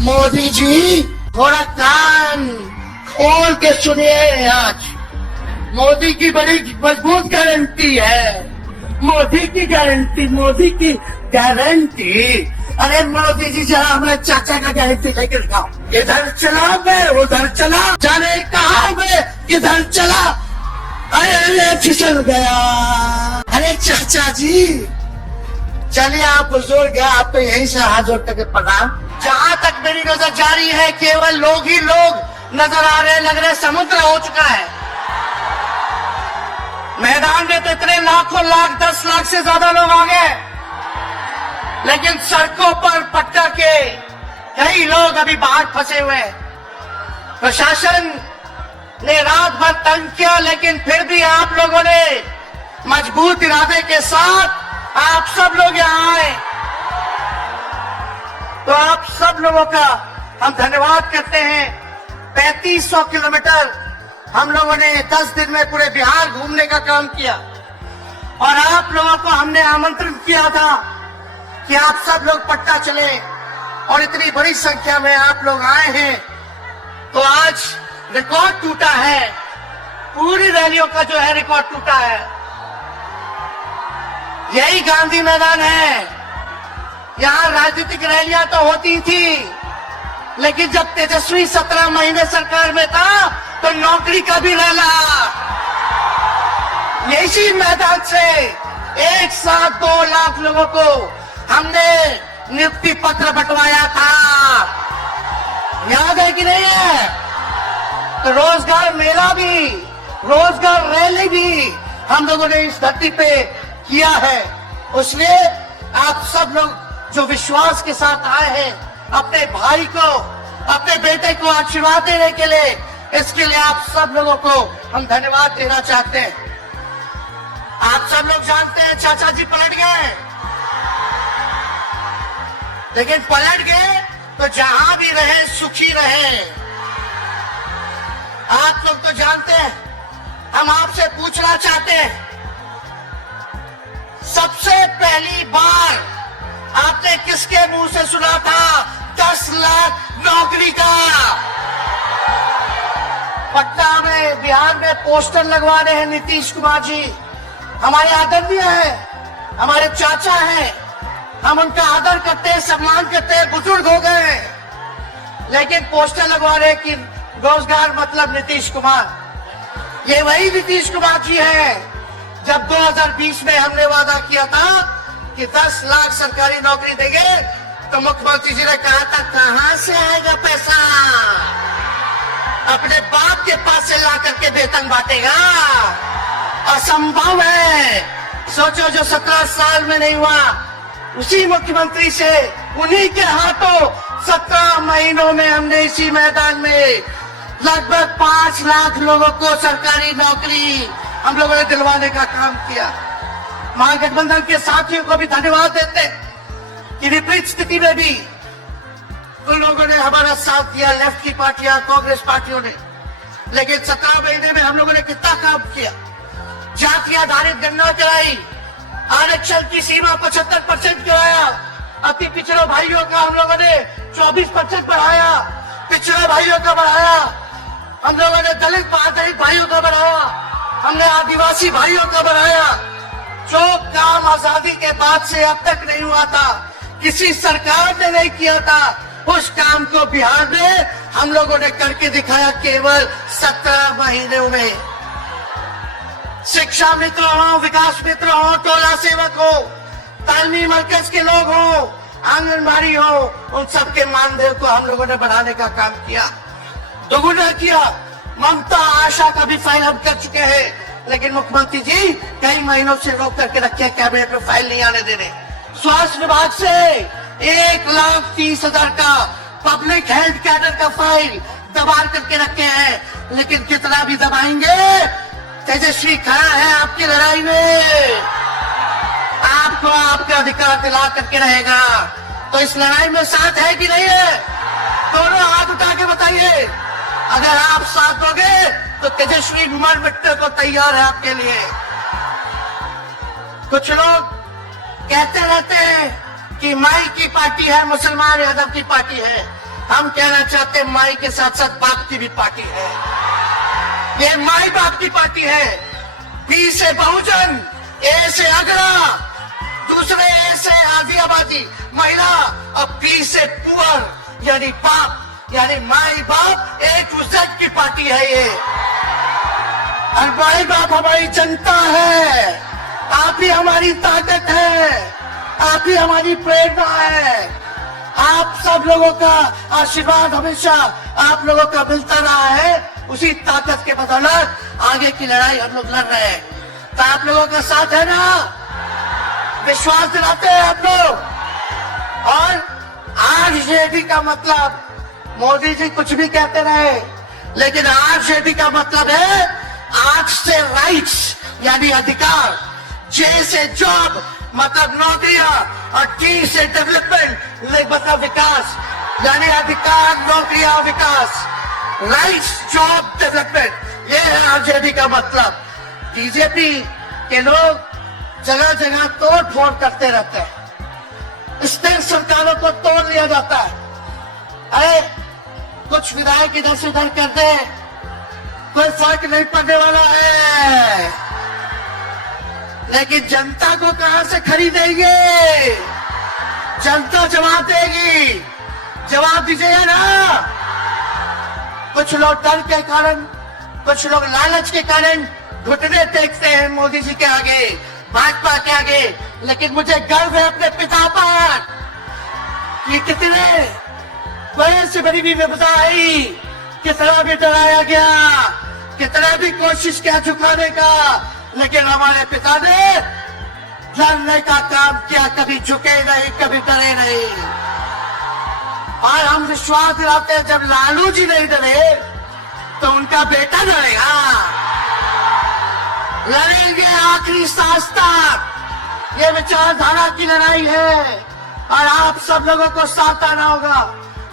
मोदी जी थोड़ा कान खोल के सुनिए। आज मोदी की बड़ी मजबूत गारंटी है। मोदी की गारंटी, मोदी की गारंटी। अरे मोदी जी जरा हमें चाचा का गारंटी लेके दिखाओ। इधर चला मैं उधर चला, जाने कहा मैं किधर चला। अरे फिसल गया। अरे चाचा जी चलिए, आप बुजुर्ग हैं, आप तो यहीं से हाथ जोड़ के प्रणाम। जहाँ तक मेरी नजर जारी है केवल लोग ही लोग नजर आ रहे, लग रहे समुद्र हो चुका है। मैदान में तो इतने लाखों लाख 10 लाख से ज्यादा लोग आ गए, लेकिन सड़कों पर पटका के कई लोग अभी बाहर फंसे हुए हैं। प्रशासन ने रात भर तंग किया, लेकिन फिर भी आप लोगों ने मजबूत इरादे के साथ आप सब लोग यहाँ आए, तो आप सब लोगों का हम धन्यवाद करते हैं। 3500 किलोमीटर हम लोगों ने 10 दिन में पूरे बिहार घूमने का काम किया, और आप लोगों को हमने आमंत्रण किया था कि आप सब लोग पटना चले, और इतनी बड़ी संख्या में आप लोग आए हैं। तो आज रिकॉर्ड टूटा है, पूरी रैलियों का जो है रिकॉर्ड टूटा है। यही गांधी मैदान है। यहाँ राजनीतिक रैलियां तो होती थी, लेकिन जब तेजस्वी 17 महीने सरकार में था तो नौकरी का भी रैला इसी मैदान से एक साथ 2 लाख लोगों को हमने नियुक्ति पत्र बंटवाया था। याद है कि नहीं है? तो रोजगार मेला भी, रोजगार रैली भी हम लोगों ने इस धरती पे किया है। उसलिए आप सब लोग जो विश्वास के साथ आए हैं अपने भाई को, अपने बेटे को आशीर्वाद देने के लिए, इसके लिए आप सब लोगों को हम धन्यवाद देना चाहते हैं। आप सब लोग जानते हैं चाचा जी पलट गए, लेकिन पलट गए तो जहां भी रहे सुखी रहे। आप लोग तो जानते हैं, हम आपसे पूछना चाहते हैं, सबसे पहली बार आपने किसके मुंह से सुना था 10 लाख नौकरी का? पटना में, बिहार में पोस्टर लगवा रहे हैं नीतीश कुमार जी। हमारे आदरणीय हैं, हमारे चाचा हैं, हम उनका आदर करते हैं, सम्मान करते हैं, बुजुर्ग हो गए हैं, लेकिन पोस्टर लगवा रहे कि रोजगार मतलब नीतीश कुमार। ये वही नीतीश कुमार जी हैं जब 2020 में हमने वादा किया था कि 10 लाख सरकारी नौकरी देंगे, तो मुख्यमंत्री जी ने कहा था कहां से आएगा पैसा? अपने बाप के पास से ला करके वेतन बांटेगा? असंभव है। सोचो, जो 17 साल में नहीं हुआ, उसी मुख्यमंत्री से, उन्हीं के हाथों 17 महीनों में हमने इसी मैदान में लगभग 5 लाख लोगों को सरकारी नौकरी हम लोगों ने दिलवाने का काम किया। महागठबंधन के साथियों को भी धन्यवाद देते कि विपरीत स्थिति में भी उन लोगों ने हमारा साथ दिया, लेफ्ट की पार्टियां, कांग्रेस पार्टियों ने। लेकिन 17 महीने में हम लोगों ने कितना काम किया? जाति आधारित गणना कराई, आरक्षण की सीमा 75% कराया, अति पिछड़े भाइयों का हम लोगों ने 24% बढ़ाया, पिछड़े भाइयों का बढ़ाया, हम लोगों ने दलित भाइयों का बढ़ाया, हमने आदिवासी भाइयों का बढ़ाया। जो काम आजादी के बाद से अब तक नहीं हुआ था, किसी सरकार ने नहीं किया था, उस काम को बिहार में हम लोगों ने करके दिखाया केवल 17 महीनों में। शिक्षा मित्र हो, विकास मित्र हो, टोला सेवक हो, तालीमी मरकज के लोग हो, आंगनबाड़ी हो, उन सबके मानदेय को हम लोगों ने बढ़ाने का काम किया, दोगुना किया। ममता आशा का भी फाइल हम कर चुके हैं, लेकिन मुख्यमंत्री जी कई महीनों से रोक करके रखे, कैबिनेट में फाइल नहीं आने दे रहे। स्वास्थ्य विभाग से 1,30,000 का पब्लिक हेल्थ कैडर का फाइल दबा करके रखे हैं, लेकिन कितना भी दबाएंगे, तेजस्वी खड़ा है आपकी लड़ाई में, आपको आपका अधिकार दिला करके रहेगा। तो इस लड़ाई में साथ है कि नहीं है? दोनों हाथ उठा के बताइए। अगर आप साथ दोगे तो तेजस्वी मर मिटने को तैयार है आपके लिए। कुछ लोग कहते रहते हैं कि माई की पार्टी है, मुसलमान यादव की पार्टी है। हम कहना चाहते हैं माई के साथ साथ बाप की भी पार्टी है। ये माई बाप की पार्टी है। बी से बहुजन, ए से अगड़ा, दूसरे ए से आधी आबादी महिला और बी से पुअर यानी बाप, यानी माई बाप, ए टू जेड की पार्टी है ये। और माई बाप हमारी जनता है। आप ही हमारी ताकत है, आप ही हमारी प्रेरणा है। आप सब लोगों का आशीर्वाद हमेशा आप लोगों का मिलता रहा है। उसी ताकत के बदौलत आगे की लड़ाई हम लोग लड़ रहे हैं। तो आप लोगों का साथ है ना? विश्वास दिलाते हैं आप लोग। और आरजेडी का मतलब, मोदी जी कुछ भी कहते रहे, लेकिन आरजेडी का मतलब है आर से राइट्स यानी अधिकार, जे से जॉब मतलब नौकरियां, और टी से डेवलपमेंट मतलब विकास, यानी अधिकार, नौकरियां, विकास, राइट्स, जॉब, डेवलपमेंट। ये है आरजेडी का मतलब। बीजेपी के लोग जगह जगह तोड़ फोड़ करते रहते हैं। स्टेट सरकारों को तोड़ लिया जाता है। अरे कुछ विधायक इधर से उधर कर दे, कोई फर्क नहीं पड़ने वाला है। लेकिन जनता को कहां से खरीदेंगे? जनता जवाब देगी। जवाब दीजिएगा ना। कुछ लोग डर के कारण, कुछ लोग लालच के कारण घुटने टेकते हैं मोदी जी के आगे, भाजपा के आगे। लेकिन मुझे गर्व है अपने पिता पर कि कितने बड़े से बड़ी भी विपदा आई, कितना भी डराया गया, कितना भी कोशिश किया झुकाने का, लेकिन हमारे पिता ने लड़ने का काम किया। कभी झुके नहीं, कभी डरे नहीं। और हम विश्वास दिलाते हैं जब लालू जी नहीं डरे तो उनका बेटा डरेगा। लड़ेंगे आखिरी सांस तक। ये विचारधारा की लड़ाई है और आप सब लोगों को साथ आना होगा।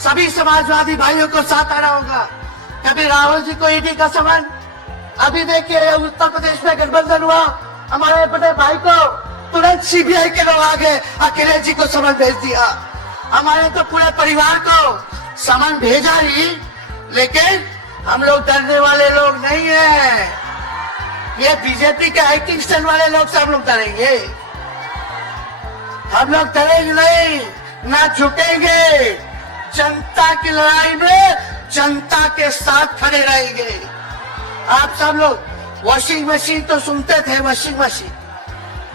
सभी समाजवादी भाइयों को साथ आना होगा। कभी राहुल जी को ईडी का समन, अभी देखिए उत्तर प्रदेश में गठबंधन हुआ, हमारे बड़े भाई को तुरंत सीबीआई के लोग आगे अखिलेश जी को समन भेज दिया। हमारे तो पूरे परिवार को समन भेजा ही, लेकिन हम लोग डरने वाले लोग नहीं है। ये बीजेपी के हाई किंगस्टन वाले लोग से हम लोग डरेंगे? हम लोग डरेंगे नहीं, ना झुकेंगे। जनता की लड़ाई में जनता के साथ खड़े रहेंगे। आप सब लोग वॉशिंग मशीन तो सुनते थे, वॉशिंग मशीन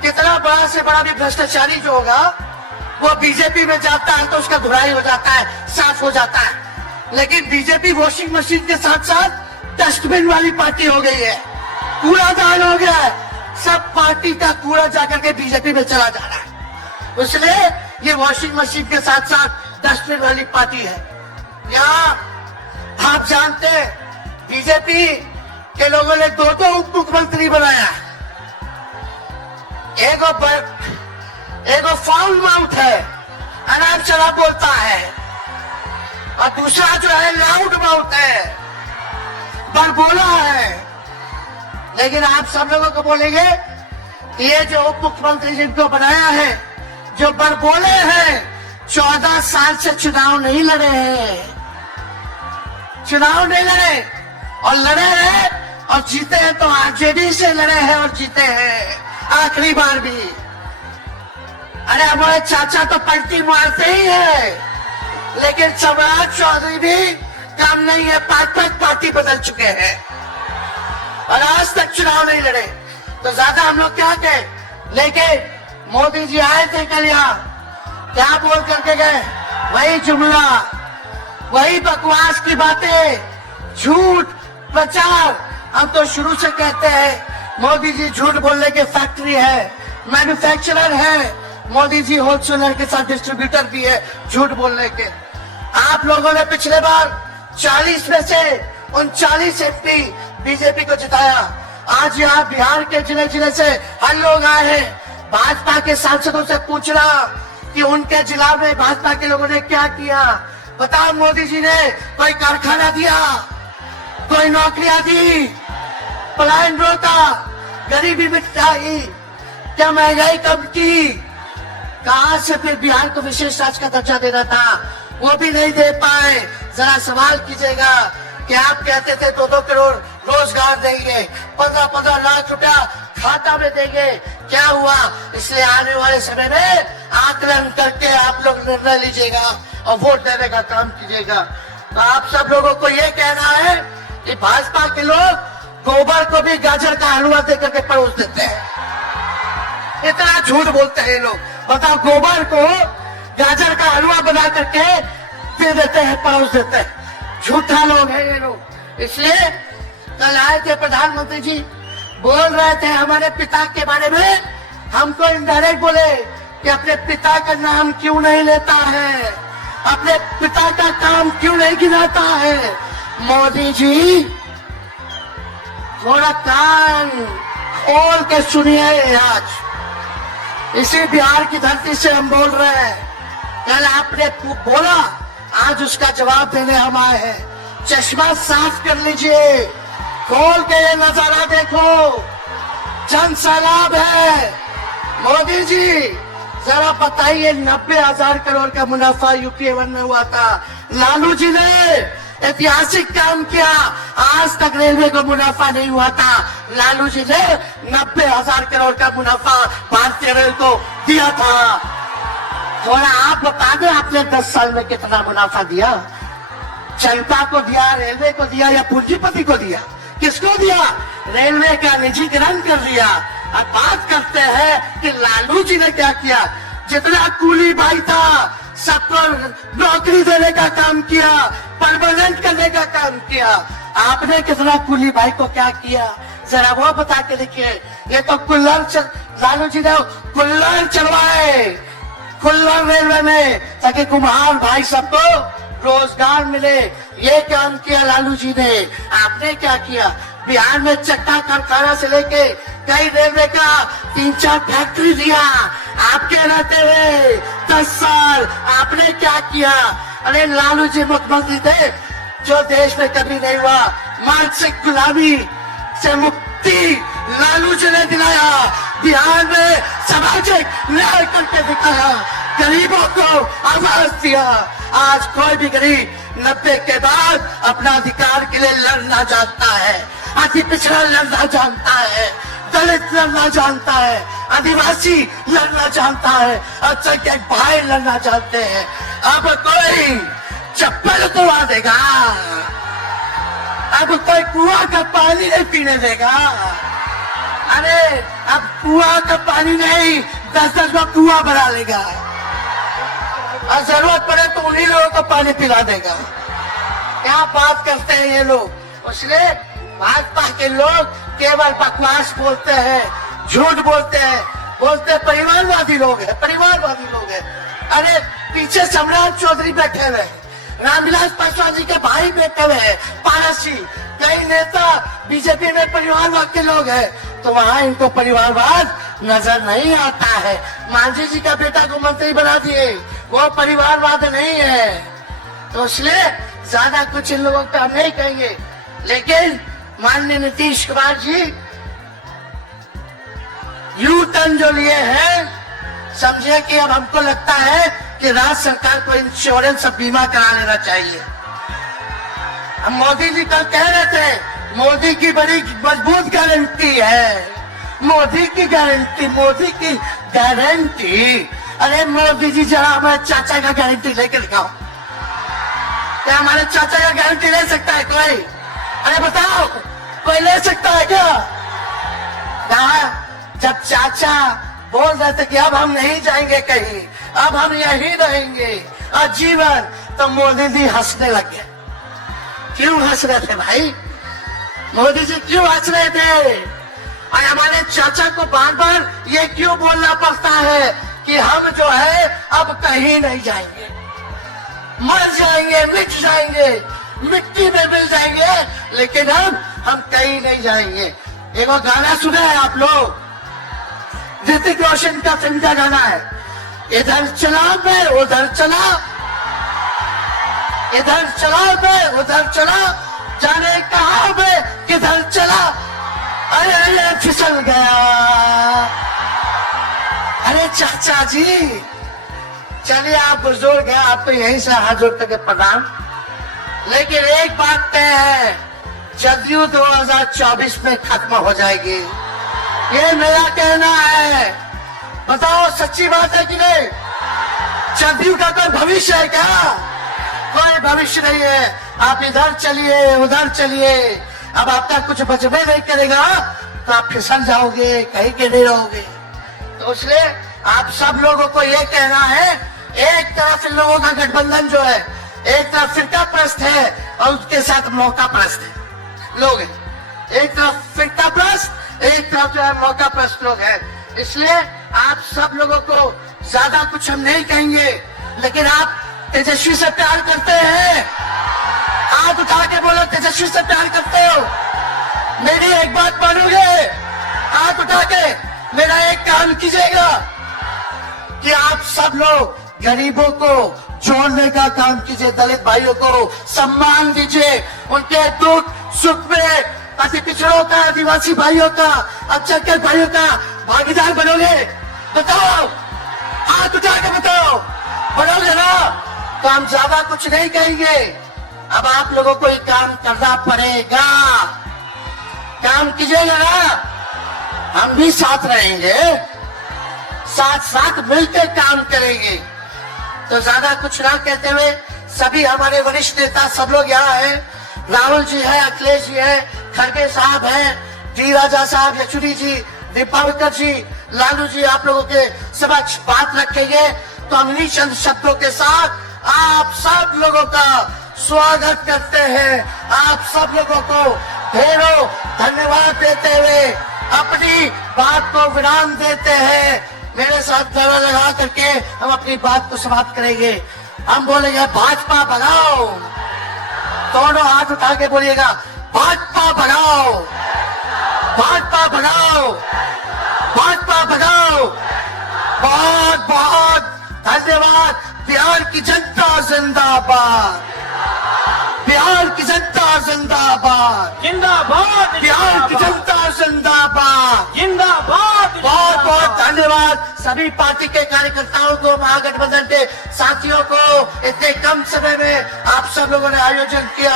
कितना बड़ा से बड़ा भी भ्रष्टाचारी जो होगा वो बीजेपी में जाता है तो उसका धुलाई हो जाता है, साफ हो जाता है। लेकिन बीजेपी वॉशिंग मशीन के साथ साथ डस्टबिन वाली पार्टी हो गई है, कूड़ादान हो गया है। सब पार्टी का कूड़ा जाकर के बीजेपी में चला जा रहा है। इसलिए ये वॉशिंग मशीन के साथ साथ डस्टबिन वाली पार्टी है। यहाँ आप जानते हैं बीजेपी के लोगों ने दो उप मुख्यमंत्री बनाया। एगो फाउल माउथ है, अनाप शराब बोलता है, और दूसरा जो है लाउड माउथ है, बड़बोला है। लेकिन आप सब लोगों को बोलेंगे ये जो उप मुख्यमंत्री जिनको बनाया है, जो बड़बोले हैं, 14 साल से चुनाव नहीं लड़े हैं, चुनाव नहीं लड़े, और लड़े हैं और जीते हैं तो आरजेडी से लड़े हैं और जीते हैं आखिरी बार भी। अरे हमारे चाचा तो पलटी मारते ही है, लेकिन सम्राट चौधरी भी काम नहीं है, 5 पार्टी बदल चुके हैं और आज तक चुनाव नहीं लड़े। तो ज्यादा हम लोग क्या कहें, लेकिन मोदी जी आए थे कल यहाँ, क्या बोल करके गए? वही जुमला, वही बकवास की बातें, झूठ प्रचार। हम तो शुरू से कहते हैं मोदी जी झूठ बोलने के फैक्ट्री है, मैन्युफैक्चरर है। मोदी जी होलसेलर के साथ डिस्ट्रीब्यूटर भी है झूठ बोलने के। आप लोगों ने पिछले बार 40 में से 39 एमपी बीजेपी को जिताया। आज यहाँ बिहार के जिले जिले से हर लोग आए हैं भाजपा के सांसदों से पूछना कि उनके जिला में भाजपा के लोगों ने क्या किया। बताओ, मोदी जी ने कोई कारखाना दिया, कोई नौकरियां दी, पलायन रोका, गरीबी मिटाई, क्या महंगाई कम की? कहां से फिर बिहार को विशेष राज्य का दर्जा देना था, वो भी नहीं दे पाए। जरा सवाल कीजिएगा कि आप कहते थे 2-2 करोड़ रोजगार देंगे, 15-15 लाख रुपया खाता में देंगे, क्या हुआ? इसलिए आने वाले समय में आकलन करके आप लोग निर्णय लीजिएगा और वोट देने का काम कीजिएगा। तो आप सब लोगों को ये कहना है कि भाजपा के लोग गोबर को भी गाजर का हलवा देकर के परोस देते हैं। इतना झूठ बोलते हैं लोग। बताओ, गोबर को गाजर का हलवा बना करके दे देते हैं, परोस देते हैं। झूठा लोग हैं ये लोग। इसलिए कल आए थे प्रधानमंत्री जी, बोल रहे थे हमारे पिता के बारे में, हमको इनडायरेक्ट बोले कि अपने पिता का नाम क्यों नहीं लेता है, अपने पिता का काम क्यों नहीं गिनाता है। मोदी जी थोड़ा कान खोल के सुनिए। आज इसी बिहार की धरती से हम बोल रहे हैं। कल आपने बोला, आज उसका जवाब देने हम आए हैं। चश्मा साफ कर लीजिए, खोल के ये नजारा देखो, जन सैलाब है। मोदी जी जरा बताइए, 90,000 करोड़ का मुनाफा यूपीए 1 में हुआ था। लालू जी ने ऐतिहासिक काम किया, आज तक रेलवे को मुनाफा नहीं हुआ था। लालू जी ने 90,000 करोड़ का मुनाफा भारतीय रेल को दिया था। थोड़ा आप बता दें, आपने 10 साल में कितना मुनाफा दिया? जनता को दिया, रेलवे को दिया या पूंजीपति को दिया? किसको दिया? रेलवे का निजीकरण कर दिया। अब बात करते हैं कि लालू जी ने क्या किया। जितना कूली भाई था सबको नौकरी देने का काम किया, परमानेंट करने का काम किया। आपने कितना कूली भाई को क्या किया, जरा वो बता के देखिए। ये तो लालू जी ने कुल्लर चलवाए, कुल्लर रेलवे में, ताकि कुम्हार भाई सबको रोजगार मिले। ये काम किया लालू जी ने। आपने क्या किया? बिहार में चक्का कारखाना से लेके कई रेलवे का 3-4 फैक्ट्री दिया। आपके रहते हुए 10 साल आपने क्या किया? अरे लालू जी मुख्यमंत्री थे जो देश में कभी नहीं हुआ। मानसिक गुलामी से मुक्ति लालू जी ने दिलाया। बिहार में सामाजिक न्याय करके दिखाया, गरीबों को आवाज दिया। आज कोई भी गरीब 90 के बाद अपना अधिकार के लिए लड़ना जानता है, अति पिछड़ा लड़ना जानता है, दलित लड़ना जानता है, आदिवासी लड़ना जानता है, अल्पसंख्यक भाई लड़ना जानते हैं। अब कोई चप्पल उतरवा देगा, अब कोई कुआं का पानी नहीं पीने देगा। अरे अब कुआं का पानी नहीं, 10-10 को कुआं बना लेगा और जरूरत पड़े तो उन्हीं लोगों को पानी पिला देगा। क्या बात करते हैं ये लोग। इसलिए भाजपा के लोग केवल बकवास बोलते हैं, झूठ बोलते हैं, बोलते परिवारवादी लोग हैं, परिवारवादी लोग हैं। अरे पीछे सम्राट चौधरी बैठे हुए, रामविलास पासवान जी के भाई बैठे हुए हैं, पारसी, कई नेता बीजेपी में परिवारवाद के लोग हैं, तो वहां इनको परिवारवाद नजर नहीं आता है। मांझी जी का बेटा को मंत्री बना दिए, वो परिवारवाद नहीं है। तो इसलिए ज्यादा कुछ इन लोगों का नहीं कहेंगे। लेकिन माननीय नीतीश कुमार जी यू टर्न जो लिए हैं, समझिए कि अब हमको लगता है कि राज्य सरकार को इंश्योरेंस और बीमा करा लेना चाहिए। हम मोदी जी कल कह रहे थे, मोदी की बड़ी मजबूत गारंटी है, मोदी की गारंटी, मोदी की गारंटी। अरे मोदी जी जरा हमारे चाचा का गारंटी लेके दिखाओ। क्या हमारे चाचा का गारंटी ले सकता है कोई? अरे बताओ, कोई ले सकता है क्या? जब चाचा बोल रहे थे कि अब हम नहीं जाएंगे कहीं, अब हम यहीं रहेंगे आजीवन, तो मोदी जी हंसने लगे। क्यों हंस रहे थे भाई? मोदी जी क्यों हंस रहे थे? और हमारे चाचा को बार बार ये क्यों बोलना पड़ता है कि हम जो है अब कहीं नहीं जाएंगे, मर जाएंगे, मिट जाएंगे, मिट्टी में मिल जाएंगे, लेकिन हम कहीं नहीं जाएंगे। एक गाना सुना है आप लोग, ऋतिक रोशन का फिल्म का गाना है, इधर चला मैं उधर चला, इधर चला मैं उधर चला, जाने कहा मैं किधर चला, अरे फिसल गया। अरे चाचा जी, चलिए आप बुजुर्ग हैं, आप तो यहीं से हाथ जोड़ करके प्रणाम। लेकिन एक बात तय है, जदयू 2024 में खत्म हो जाएगी, ये मेरा कहना है। बताओ सच्ची बात है कि नहीं? जदयू का कोई भविष्य है क्या? कोई भविष्य नहीं है। आप इधर चलिए उधर चलिए, अब आपका कुछ बचबे नहीं करेगा तो आप फिसल जाओगे, कहीं के नहीं रहोगे। तो इसलिए आप सब लोगों को ये कहना है, एक तरफ इन लोगों का गठबंधन जो है, एक तरफ फिरका प्रस्त है और उसके साथ मौका प्रस्त है लोग हैं। एक तरफ फिरका प्रस्त, एक तरफ जो है मौका प्रस्त लोग हैं। इसलिए आप सब लोगों को ज्यादा कुछ हम नहीं कहेंगे, लेकिन आप तेजस्वी से प्यार करते हैं? हाथ उठा के बोलो, तेजस्वी से प्यार करते हो? मेरी एक बात मानोगे? हाथ उठा के मेरा एक काम कीजिएगा कि आप सब लोग गरीबों को जोड़ने का काम कीजिए, दलित भाइयों को सम्मान दीजिए, उनके दुख सुख में अति पिछड़ों का, आदिवासी भाइयों का, अल्पसंख्यक भाइयों का भागीदार बनोगे? बताओ, हाथ उठा के बताओ, बनोगे ना? तो हम ज्यादा कुछ नहीं कहेंगे। अब आप लोगों को एक काम करना पड़ेगा, काम कीजिएगा ना? हम भी साथ रहेंगे, साथ साथ मिलकर काम करेंगे। तो ज्यादा कुछ ना कहते हुए सभी हमारे वरिष्ठ नेता सब लोग यहाँ हैं। राहुल जी है, अखिलेश जी है, खड़गे साहब हैं, डी राजा साहब, येचुरी जी, दीपावकर जी, लालू जी आप लोगों के समक्ष बात रखेंगे। तो हम इन्हीं चंद शब्दों के साथ आप सब लोगों का स्वागत करते हैं, आप सब लोगों को ढेरों धन्यवाद देते हुए अपनी बात को विराम देते हैं। मेरे साथ नारा लगा करके हम अपनी बात को समाप्त करेंगे। हम बोलेंगे भाजपा भगाओ, दोनों हाथ उठा के बोलिएगा भाजपा भगाओ, भाजपा भगाओ, भाजपा भगाओ। बहुत बहुत धन्यवाद। बिहार की जनता जिंदाबाद, बिहार की जनता जिंदाबाद, जिंदाबाद, बिहार की जनता जिंदाबाद, जिंदाबाद। बहुत बहुत धन्यवाद सभी पार्टी के कार्यकर्ताओं को, महागठबंधन के साथियों को। इतने कम समय में आप सब लोगों ने आयोजन किया।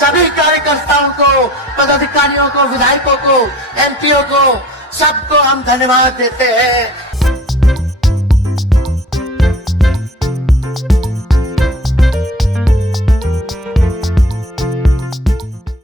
सभी कार्यकर्ताओं को, पदाधिकारियों को, विधायकों को, एमपीओ को, सबको हम धन्यवाद देते हैं।